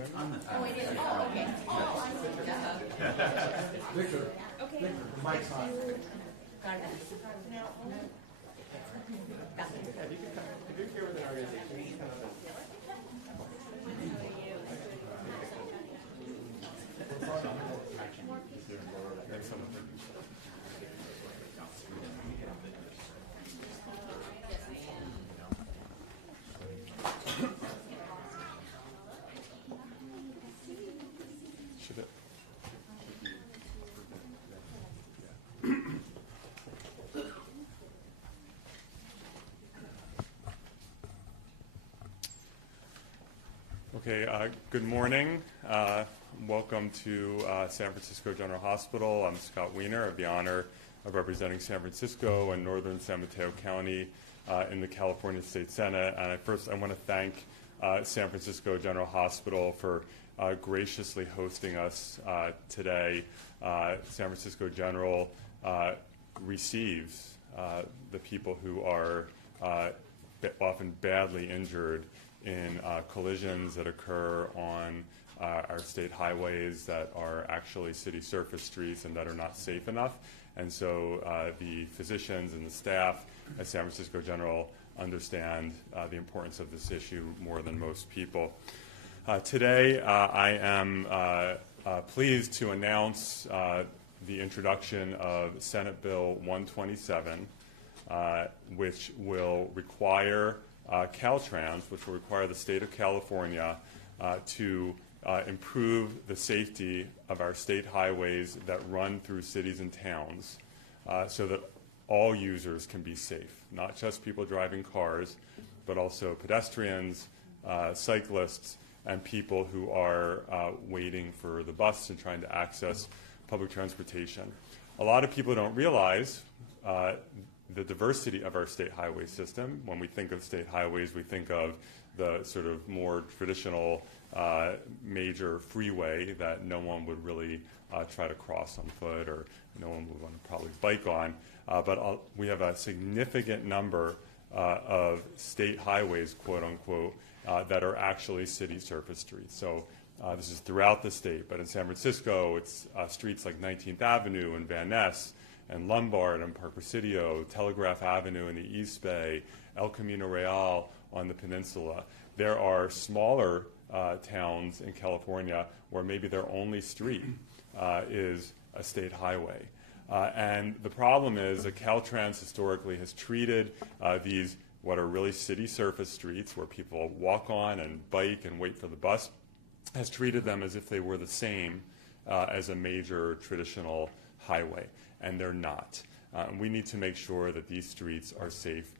Oh, it is. Oh, okay. Oh, Victor. Okay. Victor, the mic's on. Got it. If you're here with an organization, you kind of Okay, good morning. Welcome to San Francisco General Hospital. I'm Scott Wiener. I have the honor of representing San Francisco and northern San Mateo County in the California State Senate. And I want to thank San Francisco General Hospital for graciously hosting us today. San Francisco General receives the people who are often badly injured in collisions that occur on our state highways that are actually city surface streets and that are not safe enough. And so the physicians and the staff at San Francisco General understand the importance of this issue more than most people. Today I am pleased to announce the introduction of Senate Bill 127, which will require Caltrans, which will require the state of California to improve the safety of our state highways that run through cities and towns so that all users can be safe, not just people driving cars, but also pedestrians, cyclists, and people who are waiting for the bus and trying to access public transportation. A lot of people don't realize the diversity of our state highway system. When we think of state highways, we think of the sort of more traditional major freeway that no one would really try to cross on foot or no one would want to probably bike on. But we have a significant number of state highways, quote unquote, that are actually city surface streets. So this is throughout the state, but in San Francisco, it's streets like 19th Avenue and Van Ness, and Lombard and Park Presidio, Telegraph Avenue in the East Bay, El Camino Real on the peninsula. There are smaller towns in California where maybe their only street is a state highway. And the problem is that Caltrans historically has treated these what are really city surface streets where people walk on and bike and wait for the bus, has treated them as if they were the same as a major traditional highway. And they're not. We need to make sure that these streets are safe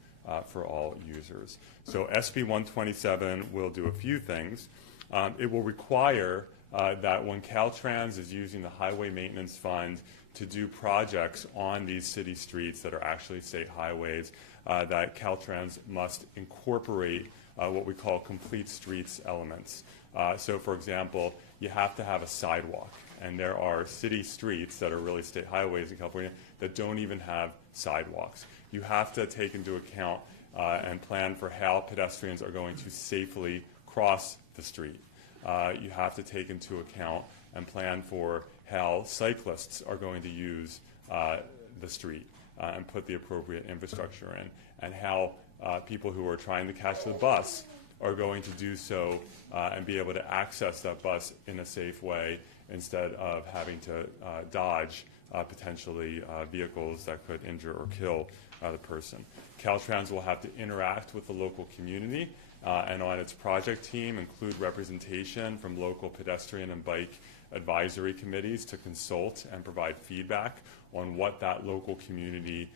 for all users. So SB 127 will do a few things. It will require that when Caltrans is using the Highway Maintenance Fund to do projects on these city streets that are actually state highways, that Caltrans must incorporate what we call complete streets elements. So, for example, you have to have a sidewalk. And there are city streets that are really state highways in California that don't even have sidewalks. You have to take into account and plan for how pedestrians are going to safely cross the street. You have to take into account and plan for how cyclists are going to use the street and put the appropriate infrastructure in, and how people who are trying to catch the bus are going to do so and be able to access that bus in a safe way instead of having to dodge potentially vehicles that could injure or kill the person. Caltrans will have to interact with the local community and on its project team include representation from local pedestrian and bike advisory committees to consult and provide feedback on what that local community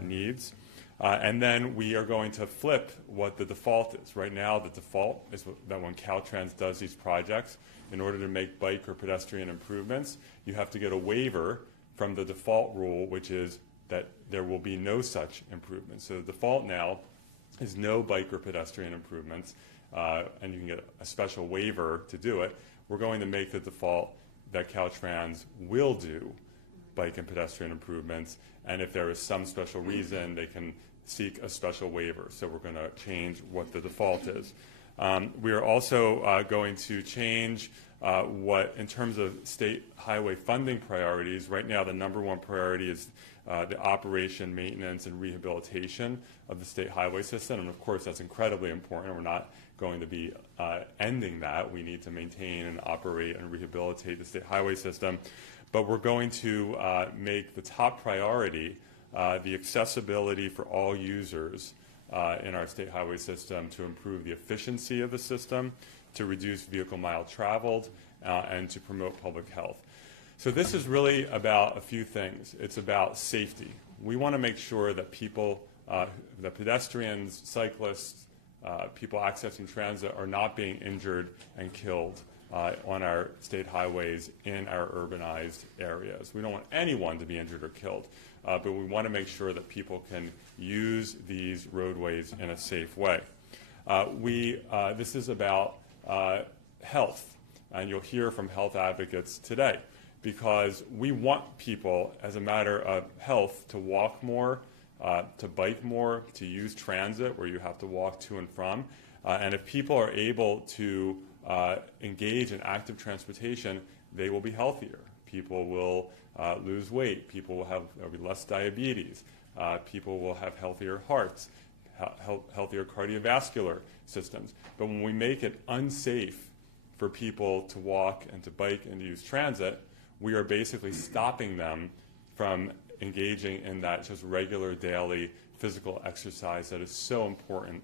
needs. And then we are going to flip what the default is. Right now, the default is that when Caltrans does these projects, in order to make bike or pedestrian improvements, you have to get a waiver from the default rule, which is that there will be no such improvements. So the default now is no bike or pedestrian improvements, and you can get a special waiver to do it. We're going to make the default that Caltrans will do bike and pedestrian improvements, and if there is some special reason, they can seek a special waiver. So we're going to change what the default is. We are also going to change in terms of state highway funding priorities. Right now, the number one priority is the operation, maintenance, and rehabilitation of the state highway system. And of course, that's incredibly important. We're not going to be ending that. We need to maintain and operate and rehabilitate the state highway system. But we're going to make the top priority the accessibility for all users in our state highway system to improve the efficiency of the system, to reduce vehicle mile traveled, and to promote public health. So this is really about a few things. It's about safety. We want to make sure that people, the pedestrians, cyclists, people accessing transit are not being injured and killed on our state highways in our urbanized areas. We don't want anyone to be injured or killed, but we want to make sure that people can use these roadways in a safe way. This is about health, and you'll hear from health advocates today, because we want people, as a matter of health, to walk more, to bike more, to use transit where you have to walk to and from. And if people are able to engage in active transportation, they will be healthier. People will lose weight. People will have less diabetes. People will have healthier hearts, healthier cardiovascular systems. But when we make it unsafe for people to walk and to bike and to use transit, we are basically stopping them from engaging in that just regular daily physical exercise that is so important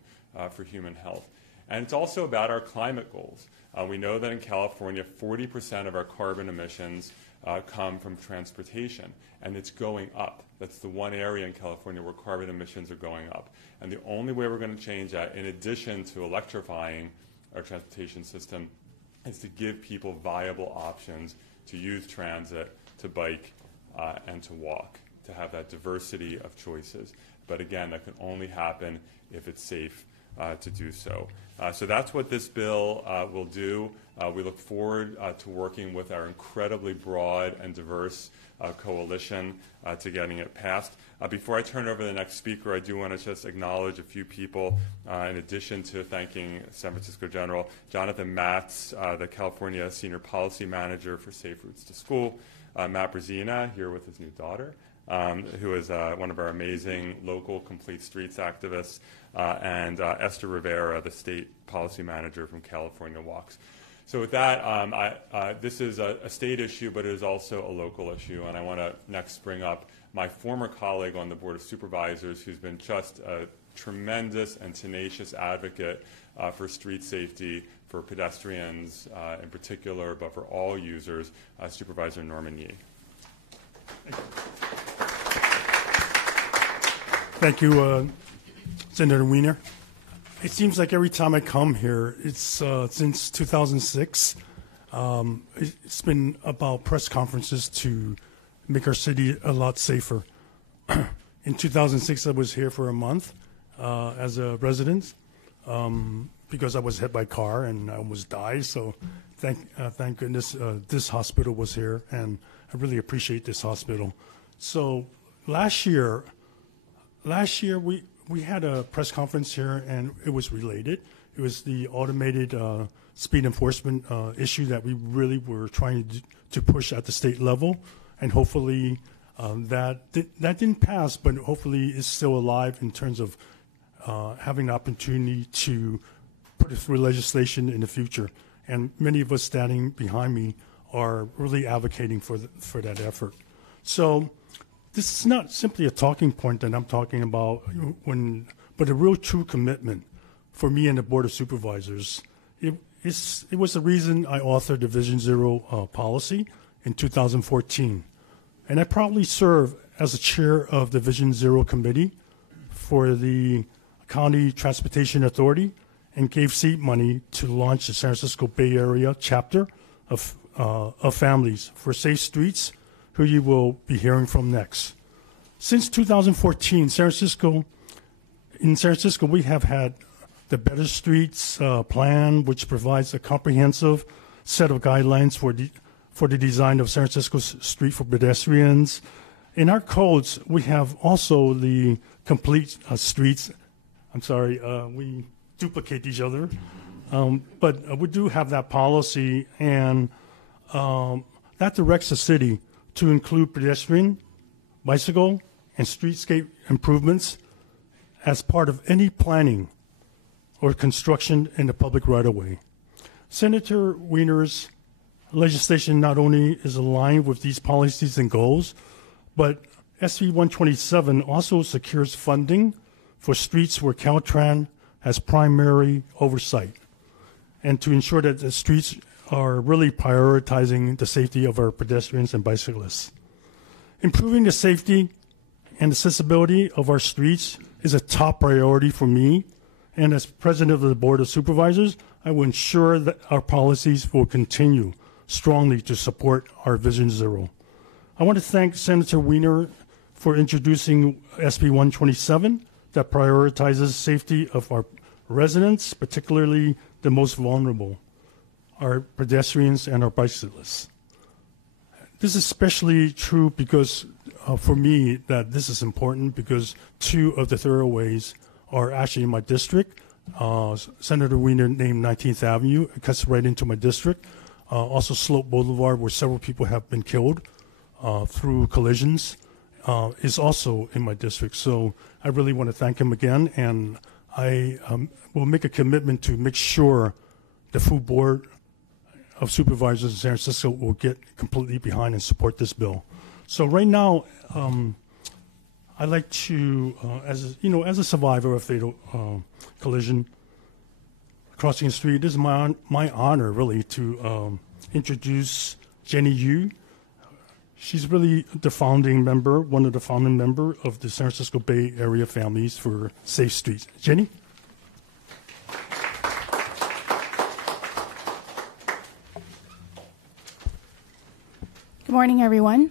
for human health. And it's also about our climate goals. We know that in California, 40% of our carbon emissions come from transportation, and it's going up. That's the one area in California where carbon emissions are going up. And the only way we're going to change that, in addition to electrifying our transportation system, is to give people viable options to use transit, to bike, and to walk, to have that diversity of choices. But again, that can only happen if it's safe to do so. So that's what this bill will do. We look forward to working with our incredibly broad and diverse coalition to getting it passed. Before I turn it over to the next speaker, I do want to just acknowledge a few people, in addition to thanking San Francisco General Jonathan Matz, the California Senior Policy Manager for Safe Routes to School, Matt Brzezina, here with his new daughter, who is one of our amazing local Complete Streets activists, and Esther Rivera, the State Policy Manager from California Walks. So with that, this is a state issue, but it is also a local issue, and I want to next bring up my former colleague on the Board of Supervisors, who's been just a tremendous and tenacious advocate for street safety, for pedestrians in particular, but for all users, Supervisor Norman Yee. Thank you, Senator Wiener. It seems like every time I come here, it's since 2006, it's been about press conferences to make our city a lot safer. In 2006, I was here for a month as a resident because I was hit by a car and I almost died. So thank goodness this hospital was here, and I really appreciate this hospital. So last year we had a press conference here, and it was related. It was the automated speed enforcement issue that we really were trying to push at the state level, and hopefully that didn't pass, but hopefully is still alive in terms of having the opportunity to put it through legislation in the future. And many of us standing behind me are really advocating for that effort. So this is not simply a talking point that I'm talking about, but a real true commitment for me and the Board of Supervisors. It was the reason I authored the Vision Zero policy in 2014. And I proudly serve as the chair of the Vision Zero Committee for the County Transportation Authority, and gave seed money to launch the San Francisco Bay Area chapter of Families for Safe Streets, who you will be hearing from next. Since 2014, in San Francisco, we have had the Better Streets plan, which provides a comprehensive set of guidelines for the design of San Francisco street for pedestrians. In our codes, we have also the complete streets. I'm sorry, we duplicate each other. But we do have that policy, and that directs the city to include pedestrian, bicycle, and streetscape improvements as part of any planning or construction in the public right-of-way. Senator Wiener's legislation not only is aligned with these policies and goals, but SB 127 also secures funding for streets where Caltrans has primary oversight, and to ensure that the streets are really prioritizing the safety of our pedestrians and bicyclists. Improving the safety and accessibility of our streets is a top priority for me, and as president of the Board of Supervisors, I will ensure that our policies will continue strongly to support our Vision Zero. I want to thank Senator Wiener for introducing SB 127 that prioritizes safety of our residents, particularly the most vulnerable, our pedestrians and our bicyclists. This is especially true because, for me, that this is important because 2 of the thoroughways are actually in my district. Senator Wiener named 19th Avenue. It cuts right into my district. Also Slope Boulevard, where several people have been killed through collisions, is also in my district. So I really want to thank him again, and I will make a commitment to make sure the full Board of Supervisors in San Francisco will get completely behind and support this bill. So right now, I'd like to, as a survivor of fatal collision crossing the street, it is my honor really to introduce Jenny Yu. She's really the founding member, one of the founding members of the San Francisco Bay Area Families for Safe Streets. Jenny? Good morning, everyone.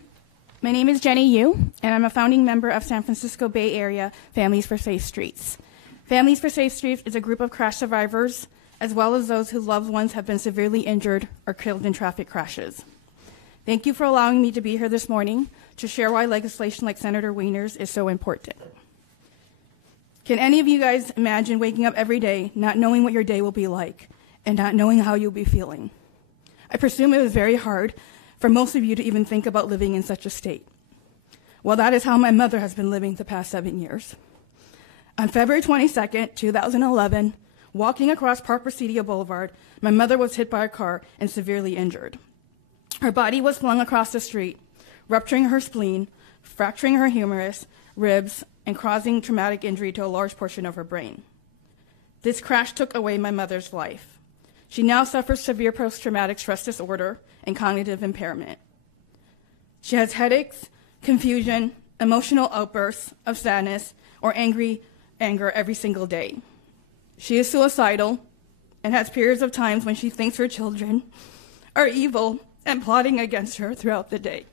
My name is Jenny Yu, and I'm a founding member of San Francisco Bay Area Families for Safe Streets. Families for Safe Streets is a group of crash survivors, as well as those whose loved ones have been severely injured or killed in traffic crashes. Thank you for allowing me to be here this morning to share why legislation like Senator Wiener's is so important. Can any of you guys imagine waking up every day not knowing what your day will be like and not knowing how you'll be feeling? I presume it was very hard for most of you to even think about living in such a state. Well, that is how my mother has been living the past 7 years. On February 22nd, 2011, walking across Park Presidio Boulevard, my mother was hit by a car and severely injured. Her body was flung across the street, rupturing her spleen, fracturing her humerus, ribs, and causing traumatic injury to a large portion of her brain. This crash took away my mother's life. She now suffers severe post-traumatic stress disorder and cognitive impairment. She has headaches, confusion, emotional outbursts of sadness or anger every single day. She is suicidal and has periods of times when she thinks her children are evil and plotting against her throughout the day.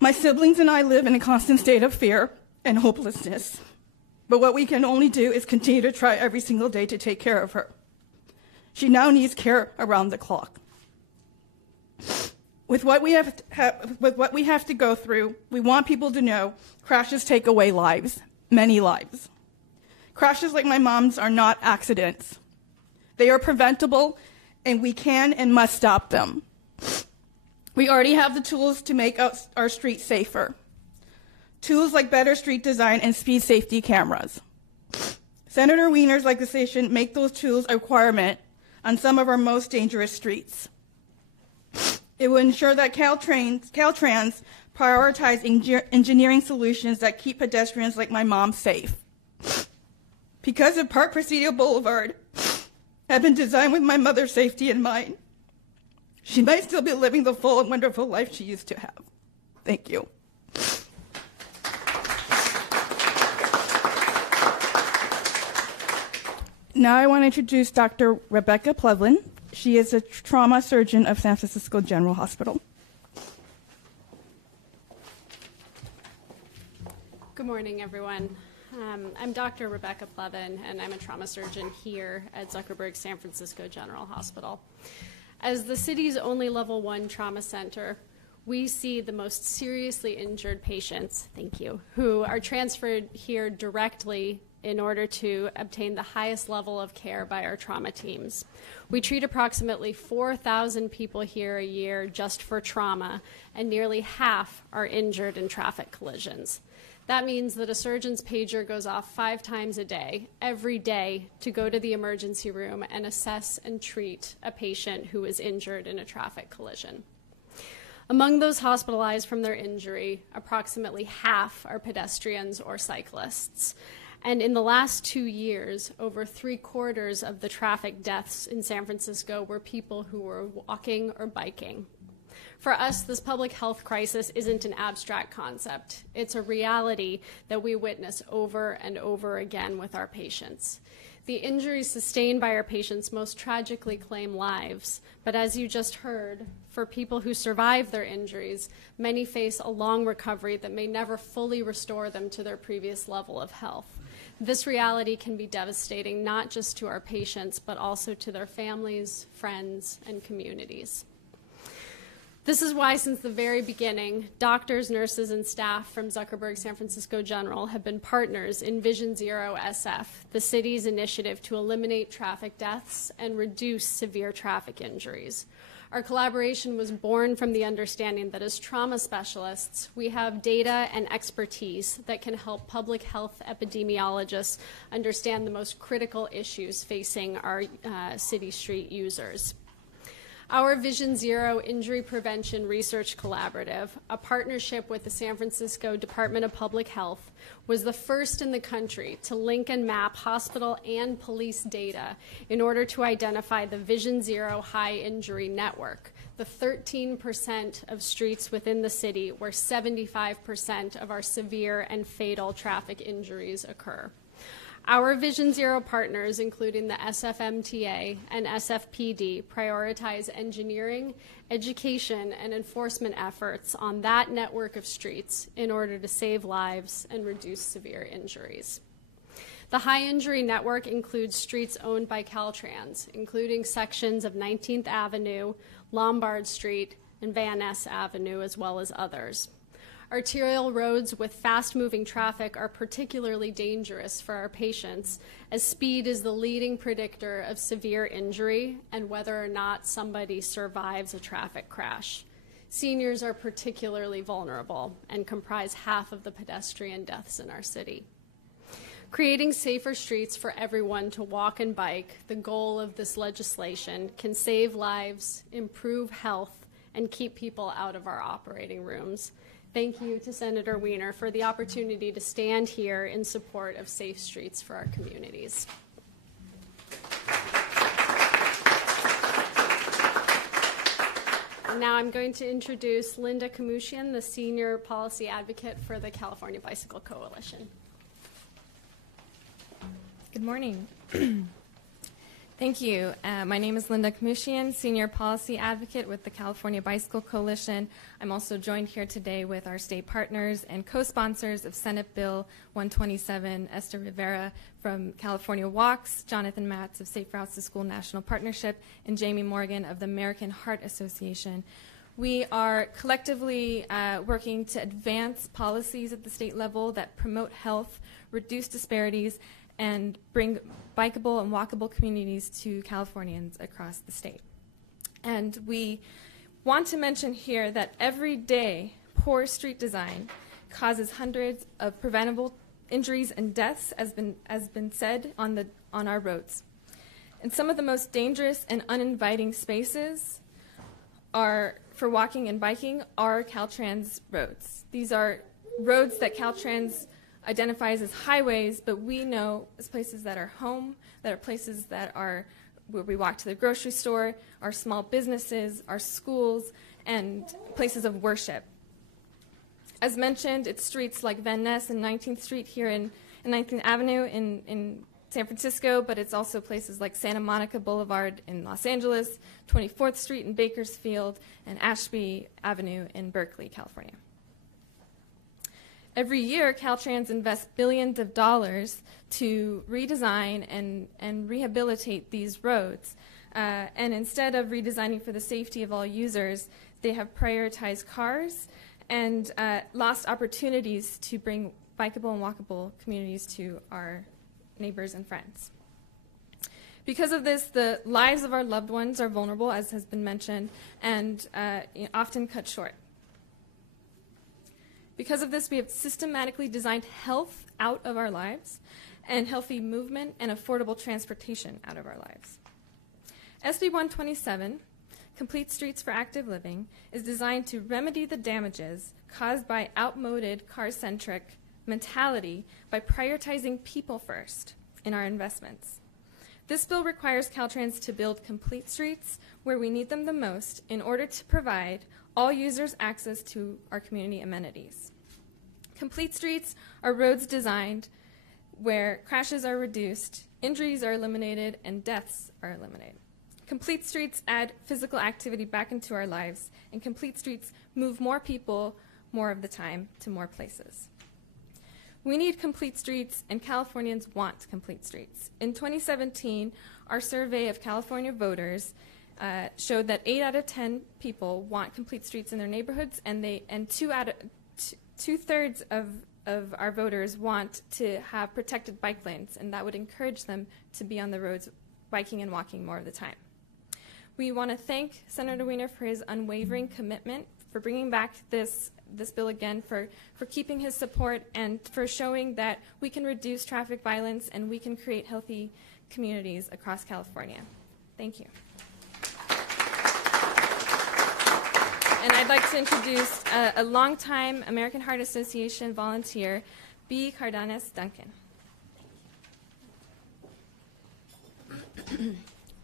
My siblings and I live in a constant state of fear and hopelessness, but what we can only do is continue to try every single day to take care of her. She now needs care around the clock. With what we have to go through, we want people to know crashes take away lives, many lives. Crashes like my mom's are not accidents. They are preventable, and we can and must stop them. We already have the tools to make our streets safer. Tools like better street design and speed safety cameras. Senator Wiener's legislation make those tools a requirement on some of our most dangerous streets. It will ensure that Caltrans prioritize engineering solutions that keep pedestrians like my mom safe. Because if Park Presidio Boulevard had been designed with my mother's safety in mind, she might still be living the full and wonderful life she used to have. Thank you. Now I want to introduce Dr. Rebecca Plevlin. She is a trauma surgeon of San Francisco General Hospital. Good morning, everyone. I'm Dr. Rebecca Plevin, and I'm a trauma surgeon here at Zuckerberg San Francisco General Hospital. As the city's only level 1 trauma center, we see the most seriously injured patients, thank you, who are transferred here directly in order to obtain the highest level of care by our trauma teams. We treat approximately 4,000 people here a year just for trauma, and nearly half are injured in traffic collisions. That means that a surgeon's pager goes off 5 times a day, every day, to go to the emergency room and assess and treat a patient who is injured in a traffic collision. Among those hospitalized from their injury, approximately half are pedestrians or cyclists. And in the last 2 years, over 3/4 of the traffic deaths in San Francisco were people who were walking or biking. For us, this public health crisis isn't an abstract concept. It's a reality that we witness over and over again with our patients. The injuries sustained by our patients most tragically claim lives, but as you just heard, for people who survive their injuries, many face a long recovery that may never fully restore them to their previous level of health. This reality can be devastating not just to our patients, but also to their families, friends, and communities. This is why, since the very beginning, doctors, nurses, and staff from Zuckerberg San Francisco General have been partners in Vision Zero SF, the city's initiative to eliminate traffic deaths and reduce severe traffic injuries. Our collaboration was born from the understanding that as trauma specialists, we have data and expertise that can help public health epidemiologists understand the most critical issues facing our city street users. Our Vision Zero Injury Prevention Research Collaborative, a partnership with the San Francisco Department of Public Health, was the first in the country to link and map hospital and police data in order to identify the Vision Zero High Injury Network, the 13% of streets within the city where 75% of our severe and fatal traffic injuries occur. Our Vision Zero partners, including the SFMTA and SFPD, prioritize engineering, education, and enforcement efforts on that network of streets in order to save lives and reduce severe injuries. The High Injury Network includes streets owned by Caltrans, including sections of 19th Avenue, Lombard Street, and Van Ness Avenue, as well as others. Arterial roads with fast-moving traffic are particularly dangerous for our patients, as speed is the leading predictor of severe injury and whether or not somebody survives a traffic crash. Seniors are particularly vulnerable and comprise half of the pedestrian deaths in our city. Creating safer streets for everyone to walk and bike, the goal of this legislation, can save lives, improve health, and keep people out of our operating rooms. Thank you to Senator Wiener for the opportunity to stand here in support of safe streets for our communities. And now I'm going to introduce Linda Kamushian, the Senior Policy Advocate for the California Bicycle Coalition. Good morning. Thank you. My name is Linda Kamushian, Senior Policy Advocate with the California Bicycle Coalition. I'm also joined here today with our state partners and co-sponsors of Senate Bill 127, Esther Rivera from California Walks, Jonathan Matz of Safe Routes to School National Partnership, and Jamie Morgan of the American Heart Association. We are collectively working to advance policies at the state level that promote health, reduce disparities, and bring bikeable and walkable communities to Californians across the state. And we want to mention here that every day, poor street design causes hundreds of preventable injuries and deaths, as been said, on our roads. And some of the most dangerous and uninviting spaces are for walking and biking are Caltrans roads. These are roads that Caltrans identifies as highways, but we know as places that are home, that are places that are where we walk to the grocery store, our small businesses, our schools, and places of worship. As mentioned, it's streets like Van Ness and 19th Street here in 19th Avenue in San Francisco, but it's also places like Santa Monica Boulevard in Los Angeles, 24th Street in Bakersfield, and Ashby Avenue in Berkeley, California. Every year, Caltrans invests billions of dollars to redesign and rehabilitate these roads. And instead of redesigning for the safety of all users, they have prioritized cars and lost opportunities to bring bikeable and walkable communities to our neighbors, and friends. Because of this, the lives of our loved ones are vulnerable, as has been mentioned, and often cut short. Because of this, we have systematically designed health out of our lives and healthy movement and affordable transportation out of our lives. SB 127, Complete Streets for Active Living, is designed to remedy the damages caused by outmoded car-centric mentality by prioritizing people first in our investments. This bill requires Caltrans to build complete streets where we need them the most in order to provide all users access to our community amenities. Complete streets are roads designed where crashes are reduced, injuries are eliminated, and deaths are eliminated. Complete streets add physical activity back into our lives, and complete streets move more people more of the time to more places. We need complete streets, and Californians want complete streets. In 2017, our survey of California voters showed that 8 out of 10 people want complete streets in their neighborhoods, and two-thirds of our voters want to have protected bike lanes, and that would encourage them to be on the roads biking and walking more of the time. We want to thank Senator Wiener for his unwavering commitment, for bringing back this bill again, for keeping his support, and for showing that we can reduce traffic violence and we can create healthy communities across California. Thank you. And I'd like to introduce a longtime American Heart Association volunteer, B. Cardenas Duncan.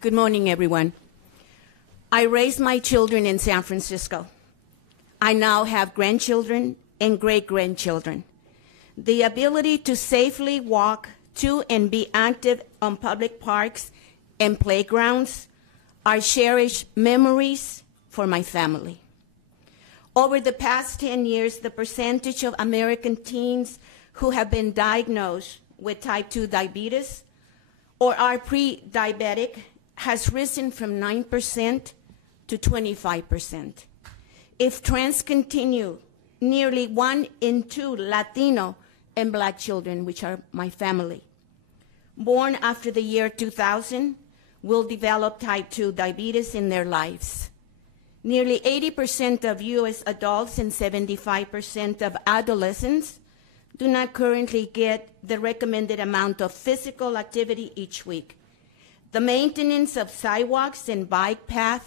Good morning, everyone. I raised my children in San Francisco. I now have grandchildren and great-grandchildren. The ability to safely walk to and be active on public parks and playgrounds are cherished memories for my family. Over the past 10 years, the percentage of American teens who have been diagnosed with type 2 diabetes or are pre-diabetic has risen from 9% to 25%. If trends continue, nearly 1 in 2 Latino and Black children, which are my family, born after the year 2000, will develop type 2 diabetes in their lives. Nearly 80% of U.S. adults and 75% of adolescents do not currently get the recommended amount of physical activity each week. The maintenance of sidewalks and bike paths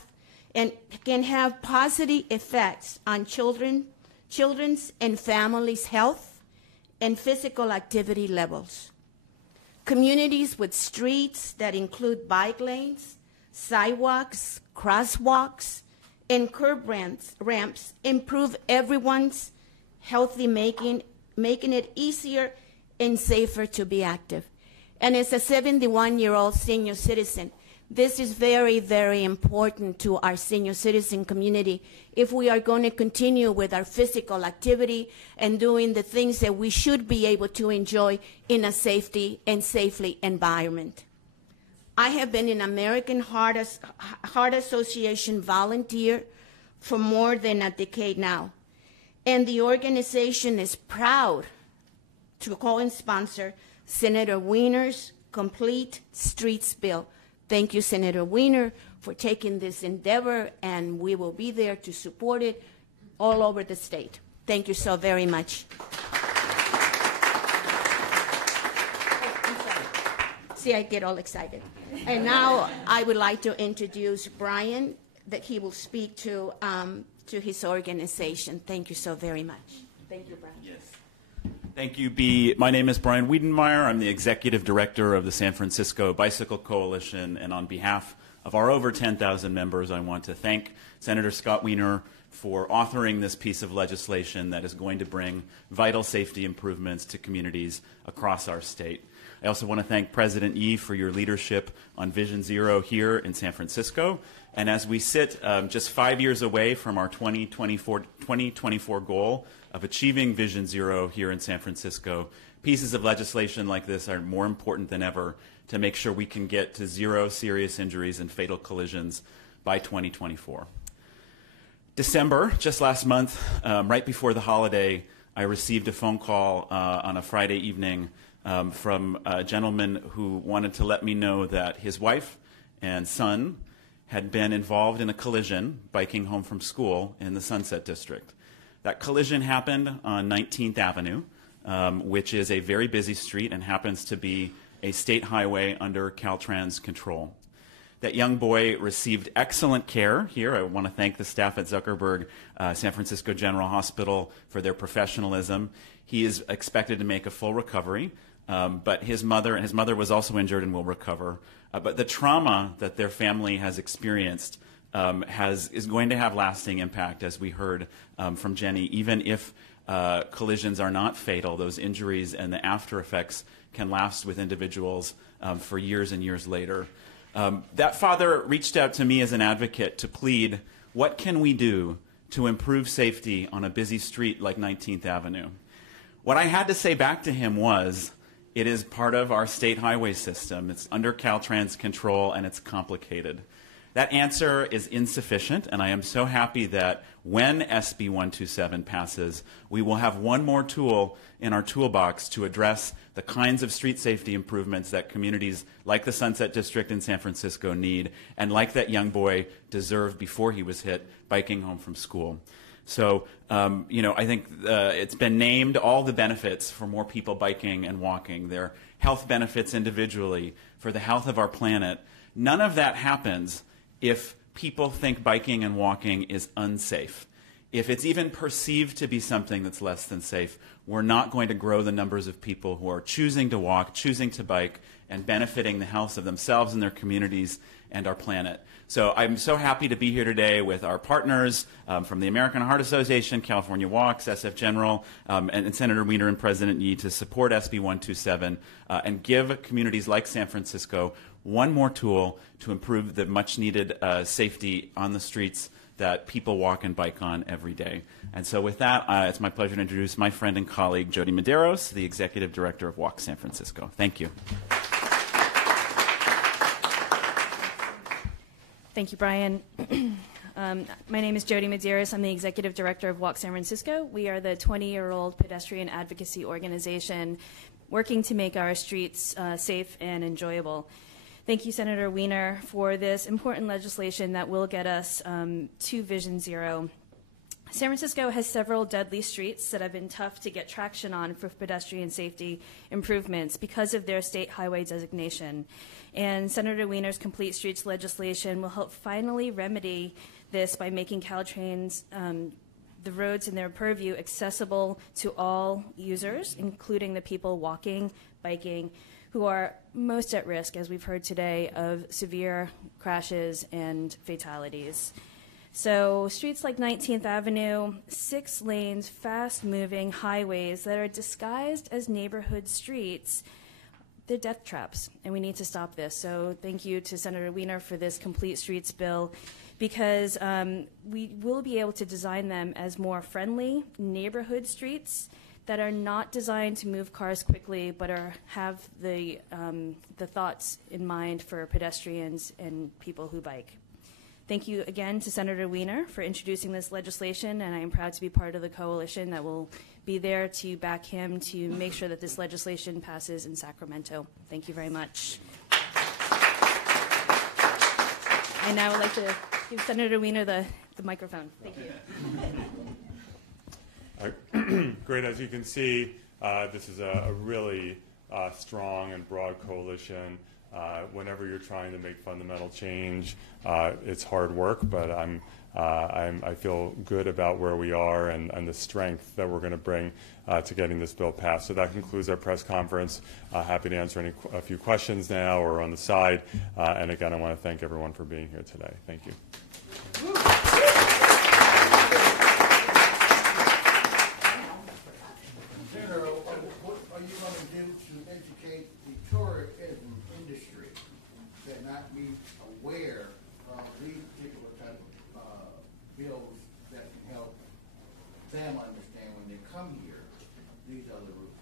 can have positive effects on children's and families' health and physical activity levels. Communities with streets that include bike lanes, sidewalks, crosswalks, and curb ramps improve everyone's healthy, making it easier and safer to be active. And as a 71-year-old senior citizen, this is very, very important to our senior citizen community if we are going to continue with our physical activity and doing the things that we should be able to enjoy in a safety environment. I have been an American Heart Association volunteer for more than a decade now, and the organization is proud to co-sponsor Senator Wiener's Complete Streets Bill. Thank you, Senator Wiener, for taking this endeavor, and we will be there to support it all over the state. Thank you so very much. See, I get all excited. And now I would like to introduce Brian, that he will speak to his organization. Thank you so very much. Thank you, Brian. Yes. Thank you, B. My name is Brian Wiedenmeyer. I'm the executive director of the San Francisco Bicycle Coalition, and on behalf of our over 10,000 members, I want to thank Senator Scott Wiener for authoring this piece of legislation that is going to bring vital safety improvements to communities across our state. I also want to thank President Yi for your leadership on Vision Zero here in San Francisco. And as we sit just 5 years away from our 2024 goal of achieving Vision Zero here in San Francisco, pieces of legislation like this are more important than ever to make sure we can get to 0 serious injuries and fatal collisions by 2024. December, just last month, right before the holiday, I received a phone call on a Friday evening from a gentleman who wanted to let me know that his wife and son had been involved in a collision biking home from school in the Sunset District. That collision happened on 19th Avenue, which is a very busy street and happens to be a state highway under Caltrans control. That young boy received excellent care here. I want to thank the staff at Zuckerberg San Francisco General Hospital for their professionalism. He is expected to make a full recovery, but his mother was also injured and will recover. But the trauma that their family has experienced is going to have lasting impact, as we heard from Jenny. Even if collisions are not fatal, those injuries and the after effects can last with individuals for years and years later. That father reached out to me as an advocate to plead, what can we do to improve safety on a busy street like 19th Avenue? What I had to say back to him was, it is part of our state highway system. It's under Caltrans control, and it's complicated. That answer is insufficient, and I am so happy that when SB 127 passes, we will have one more tool in our toolbox to address the kinds of street safety improvements that communities like the Sunset District in San Francisco need, and like that young boy deserved before he was hit biking home from school. So, I think it's been named all the benefits for more people biking and walking. Their health benefits individually, for the health of our planet. None of that happens if people think biking and walking is unsafe. If it's even perceived to be something that's less than safe, we're not going to grow the numbers of people who are choosing to walk, choosing to bike, and benefiting the health of themselves and their communities and our planet. So I'm so happy to be here today with our partners from the American Heart Association, California Walks, SF General, and Senator Wiener and President Yi to support SB 127 and give communities like San Francisco one more tool to improve the much-needed safety on the streets that people walk and bike on every day. And so with that, it's my pleasure to introduce my friend and colleague, Jody Medeiros, the Executive Director of Walk San Francisco. Thank you. Thank you, Brian. My name is Jody Medeiros. I'm the Executive Director of Walk San Francisco. We are the 20-year-old pedestrian advocacy organization working to make our streets safe and enjoyable. Thank you, Senator Wiener, for this important legislation that will get us to Vision Zero. San Francisco has several deadly streets that have been tough to get traction on for pedestrian safety improvements because of their state highway designation. And Senator Wiener's Complete Streets legislation will help finally remedy this by making Caltrans the roads in their purview accessible to all users, including the people walking, biking, who are most at risk, as we've heard today, of severe crashes and fatalities. So streets like 19th Avenue, 6 lanes, fast-moving highways that are disguised as neighborhood streets, they're death traps, and we need to stop this. So thank you to Senator Wiener for this Complete Streets bill, because we will be able to design them as more friendly neighborhood streets that are not designed to move cars quickly, but have the thoughts in mind for pedestrians and people who bike. Thank you again to Senator Wiener for introducing this legislation, and I am proud to be part of the coalition that will be there to back him to make sure that this legislation passes in Sacramento. Thank you very much. And now I would like to give Senator Wiener the microphone. Thank you. Great. As you can see, this is a really strong and broad coalition. Whenever you're trying to make fundamental change, it's hard work, but I feel good about where we are and the strength that we're going to bring to getting this bill passed. So that concludes our press conference. Happy to answer a few questions now or on the side. And again, I want to thank everyone for being here today. Thank you. Senator, what are you going to do to educate the tourism industry that not be aware of these particular type of bills that can help them understand when they come here these other rules?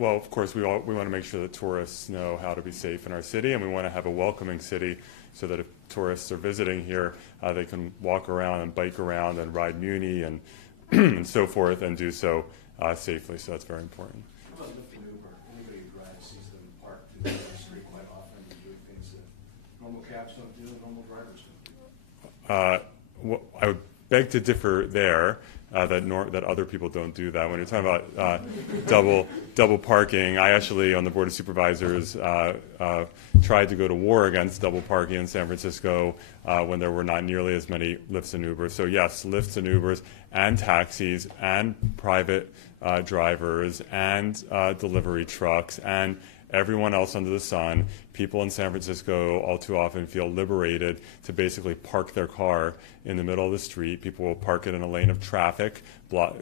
Well, of course, we want to make sure that tourists know how to be safe in our city, and we want to have a welcoming city so that if tourists are visiting here, they can walk around and bike around and ride Muni and and so forth, and do so safely. So that's very important. about Lyft and Uber? Anybody who drives sees them parked in the street quite often and doing things that normal cabs don't do and normal drivers don't do. I would beg to differ there. That other people don't do that. When you're talking about double parking, I actually, on the Board of Supervisors, tried to go to war against double parking in San Francisco when there were not nearly as many Lyfts and Ubers. So yes, Lyfts and Ubers and taxis and private drivers and delivery trucks and everyone else under the sun, people in San Francisco all too often feel liberated to basically park their car in the middle of the street. People will park it in a lane of traffic,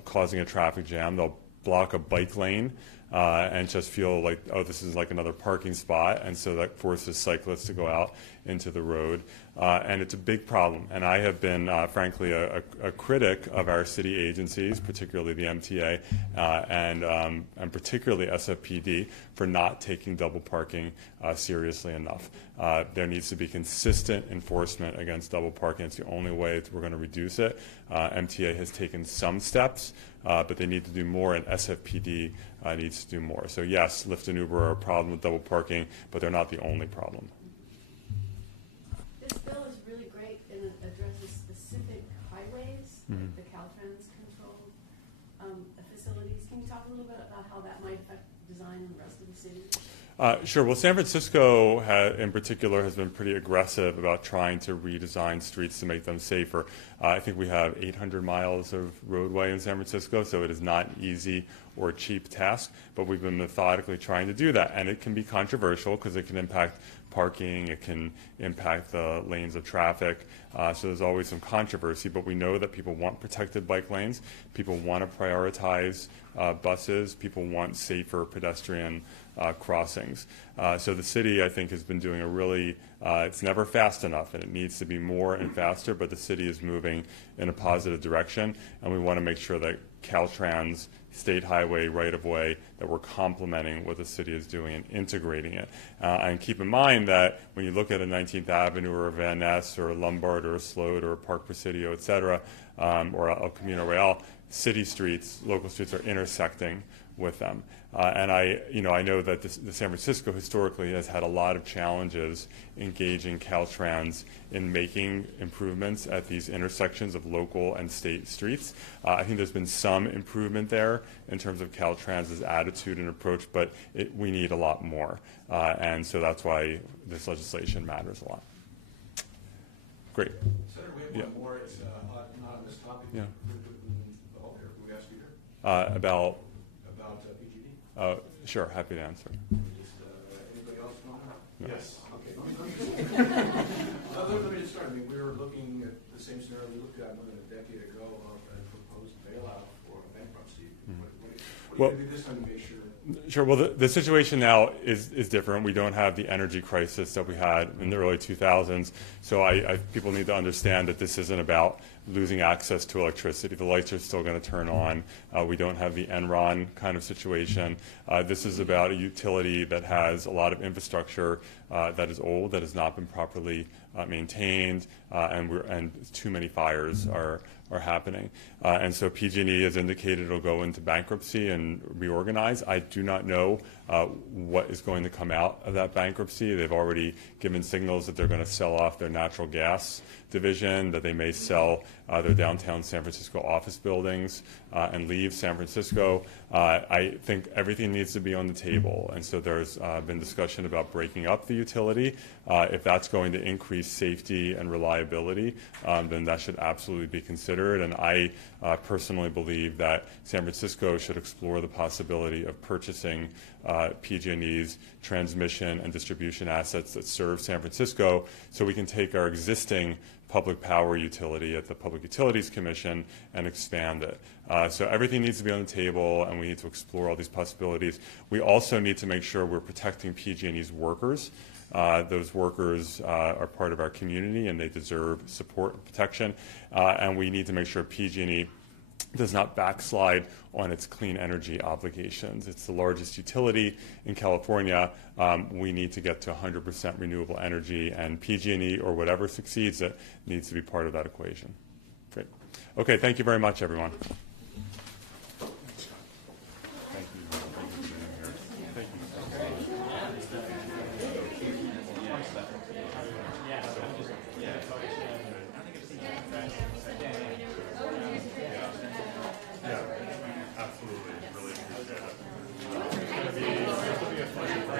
causing a traffic jam. They'll block a bike lane and just feel like, oh, this is like another parking spot. And so that forces cyclists to go out into the road. And it's a big problem. And I have been, frankly, a critic of our city agencies, particularly the MTA and particularly SFPD, for not taking double parking seriously enough. There needs to be consistent enforcement against double parking. It's the only way that we're going to reduce it. MTA has taken some steps, but they need to do more, and SFPD needs to do more. So yes, Lyft and Uber are a problem with double parking, but they're not the only problem. This bill is really great and it addresses specific highways, like the Caltrans controlled facilities. Can you talk a little bit about how that might affect design in the rest of the city? Sure. Well, San Francisco, in particular, has been pretty aggressive about trying to redesign streets to make them safer. I think we have 800 miles of roadway in San Francisco, so it is not an easy or a cheap task, but we've been methodically trying to do that. And it can be controversial because it can impact parking, it can impact the lanes of traffic, so there's always some controversy, but we know that people want protected bike lanes, people want to prioritize buses, people want safer pedestrian crossings. So the city, I think, has been doing a really, it's never fast enough, and it needs to be more and faster, but the city is moving in a positive direction, and we want to make sure that Caltrans, state highway right-of-way, that we're complementing what the city is doing and integrating it. And keep in mind that when you look at a 19th Avenue or a Van Ness or a Lombard or a Sloat or a Park Presidio, et cetera, or El Camino Real, city streets, local streets are intersecting with them. And I know that the San Francisco historically has had a lot of challenges engaging Caltrans in making improvements at these intersections of local and state streets. I think there's been some improvement there in terms of Caltrans's attitude and approach, but we need a lot more. And so that's why this legislation matters a lot. Great. Senator, we have one more. It's not on this topic. Yeah. Can we ask you here? About PG&E? sure, happy to answer. Anybody else want to? No. Yes. Okay. Let me just start. I mean, we were looking at the same scenario we looked at more than a decade ago of a proposed bailout for bankruptcy. What do you do this time to make sure? Sure. Well, the situation now is different. We don't have the energy crisis that we had in the early 2000s. So people need to understand that this isn't about losing access to electricity. The lights are still going to turn on. We don't have the Enron kind of situation. This is about a utility that has a lot of infrastructure that is old, that has not been properly maintained, and too many fires are happening. And so PG&E has indicated it'll go into bankruptcy and reorganize. I do not know what is going to come out of that bankruptcy. They've already given signals that they're going to sell off their natural gas division, that they may sell their downtown San Francisco office buildings and leave San Francisco. I think everything needs to be on the table, and so there's been discussion about breaking up the utility. If that's going to increase safety and reliability, then that should absolutely be considered, and I personally believe that San Francisco should explore the possibility of purchasing PG&E's transmission and distribution assets that serve San Francisco, so we can take our existing public power utility at the Public Utilities Commission and expand it. So everything needs to be on the table, and we need to explore all these possibilities. We also need to make sure we're protecting PG&E's workers. Those workers are part of our community, and they deserve support and protection. And we need to make sure PG&E does not backslide on its clean energy obligations. It's the largest utility in California. We need to get to 100% renewable energy, and PG&E, or whatever succeeds it, needs to be part of that equation. Great. Okay, thank you very much, everyone. Thank you.